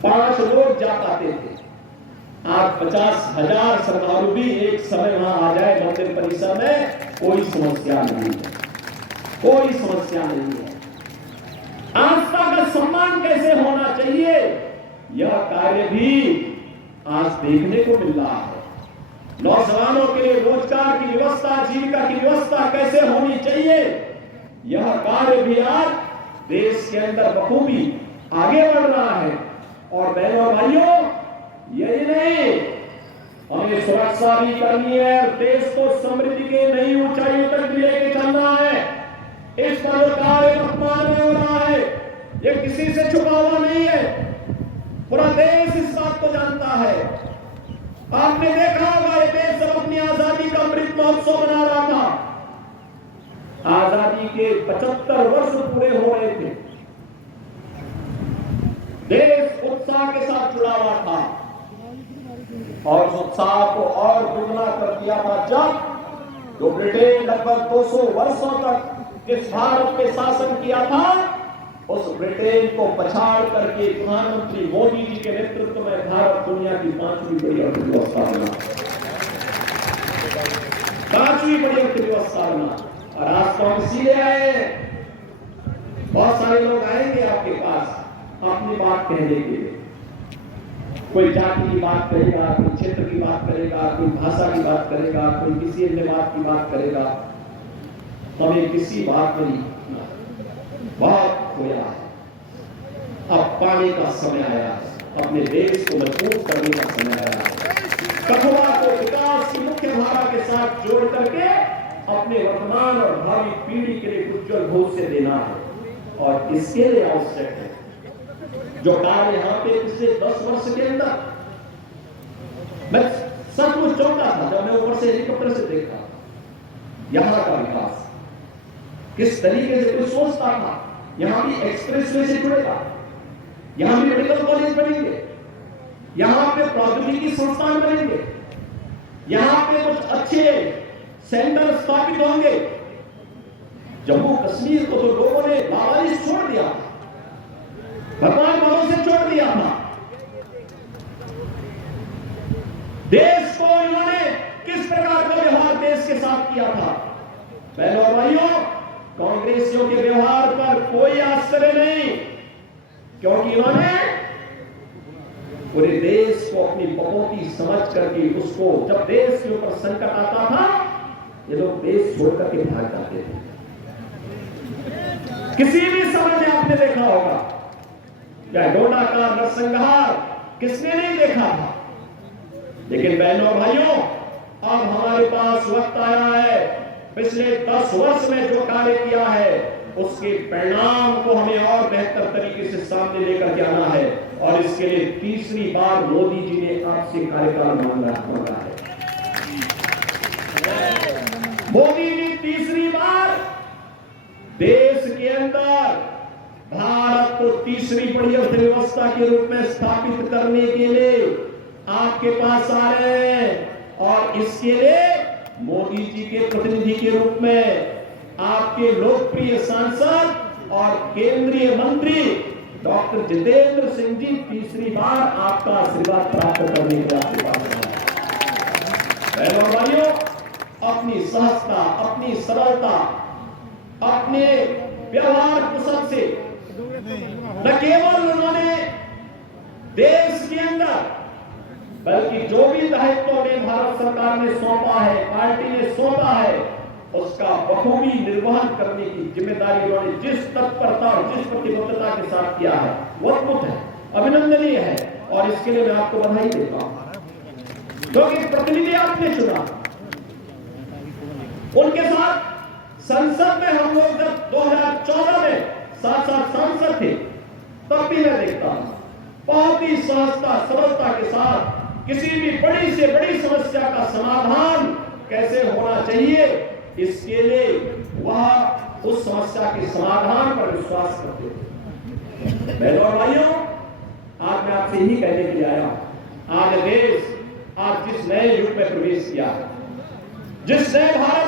5 लोग जा पाते थे। आज 50,000 श्रद्धालु भी एक समय वहां आ जाए मंदिर परिसर में, कोई समस्या नहीं है, कोई समस्या नहीं है। आस्था का सम्मान कैसे होना चाहिए, यह कार्य भी आज देखने को मिल रहा है। नौजवानों के लिए रोजगार की व्यवस्था, जीविका की व्यवस्था कैसे होनी चाहिए, यह कार्य भी आज देश के अंदर बखूबी आगे बढ़ रहा है। और बहनों और भाइयों, यही नहीं, हमें सुरक्षा भी करनी है, देश को समृद्धि के नई ऊंचाइयों तक लेके चलना है। इस पर कार्य वर्तमान में हो रहा है, ये किसी से छुपा हुआ नहीं है, पूरा देश इस बात को जानता है। आपने देखा होगा, ये देश जब अपनी आजादी का अमृत महोत्सव मना रहा था, आजादी के 75 वर्ष पूरे हो रहे थे, देश उत्साह के साथ जुड़ा हुआ था और उस उत्साह को और दुगना कर दिया था जब जो ब्रिटेन लगभग 200 वर्षों तक इस भारत पे शासन किया था, उस ब्रिटेन को पछाड़ करके प्रधानमंत्री मोदी जी के नेतृत्व में भारत दुनिया की 5वीं बड़ी अर्थव्यवस्था बना, 5वीं बड़ी अर्थव्यवस्था बना। और आज तो हम सीधे आए, बहुत सारे लोग आएंगे आपके पास अपनी बात कहने के लिए, कोई जाति की बात करेगा, कोई क्षेत्र की बात करेगा, कोई भाषा की बात करेगा, कोई किसी अन्य बात की बात करेगा। हमें किसी बात में नहीं, बहुत खोया है। अब पाने का समय आया है, अपने देश को मजबूत करने का समय आया है। कठुआ को विकास की मुख्य धारा के साथ जोड़ करके अपने वर्तमान और भावी पीढ़ी के लिए उज्जवल भविष्य देना है। और इसके लिए आवश्यक है जो कार्य यहाँ पे पिछले 10 वर्ष के अंदर मैं सचमुच चौंका था जब मैं ऊपर से हेलीकॉप्टर से देखा यहाँ का विकास किस तरीके से कोई सोचता था। यहाँ भी एक्सप्रेसवे से जुड़ेगा, यहाँ भी मेडिकल कॉलेज बनेंगे, यहाँ पे प्रौद्योगिकी संस्थान बनेंगे, यहाँ पे कुछ अच्छे सेंटर स्थापित होंगे। जम्मू कश्मीर को तो लोगों ने लावारिस छोड़ दिया, भगवान भरोसे छोड़ दिया था। देश को इन्होंने किस प्रकार का व्यवहार देश के साथ किया था। बहनों और भाइयों, कांग्रेसियों के व्यवहार पर कोई आश्चर्य नहीं, क्योंकि इन्होंने पूरे देश को अपनी बपोती समझ करके उसको, जब देश के ऊपर संकट आता था, ये लोग देश छोड़ करके भाग जाते थे। किसी भी समय में आपने देखा होगा, या डोडा का नरसंहार किसने नहीं देखा था। लेकिन बहनों और भाइयों, अब हमारे पास वक्त आया है, पिछले 10 वर्ष में जो कार्य किया है उसके परिणाम को हमें और बेहतर तरीके से सामने लेकर के आना है। और इसके लिए तीसरी बार मोदी जी ने आपसे कार्यकाल मांगा है। मोदी जी तीसरी बार देश के अंदर भारत को तीसरी बड़ी अर्थव्यवस्था के रूप में स्थापित करने के लिए आपके पास आ रहे हैं। और इसके लिए मोदी जी के प्रतिनिधि के रूप में आपके लोकप्रिय सांसद और केंद्रीय मंत्री डॉक्टर जितेंद्र सिंह जी तीसरी बार आपका आशीर्वाद प्राप्त करने के आपके पास आए। बहनों और भाइयों, अपनी सहजता, अपनी सरलता, अपने व्यवहार कुशल से न केवल उन्होंने देश के अंदर, बल्कि जो भी दायित्व में भारत सरकार ने सौंपा है, पार्टी ने सौंपा है, उसका बखूबी निर्वहन करने की जिम्मेदारी उन्होंने जिस तत्परता और जिस प्रतिबद्धता के साथ किया है, वो अद्भुत है, अभिनंदनीय है। और इसके लिए मैं आपको बधाई देता हूं, क्योंकि प्रतिनिधि आपने चुना। उनके साथ संसद में हम लोग जब 2014 में साथ सांसद थे, तब भी मैं देखता हूं बहुत ही सहजता, सरलता के साथ किसी भी बड़ी से बड़ी समस्या का समाधान कैसे होना चाहिए, इसके लिए वह उस समस्या के समाधान पर विश्वास करते थे। बहनों और भाइयों, आज मैं आपसे यही कहने के लिए आया हूं, आज देश आज जिस नए युग में प्रवेश किया, जिस नए भारत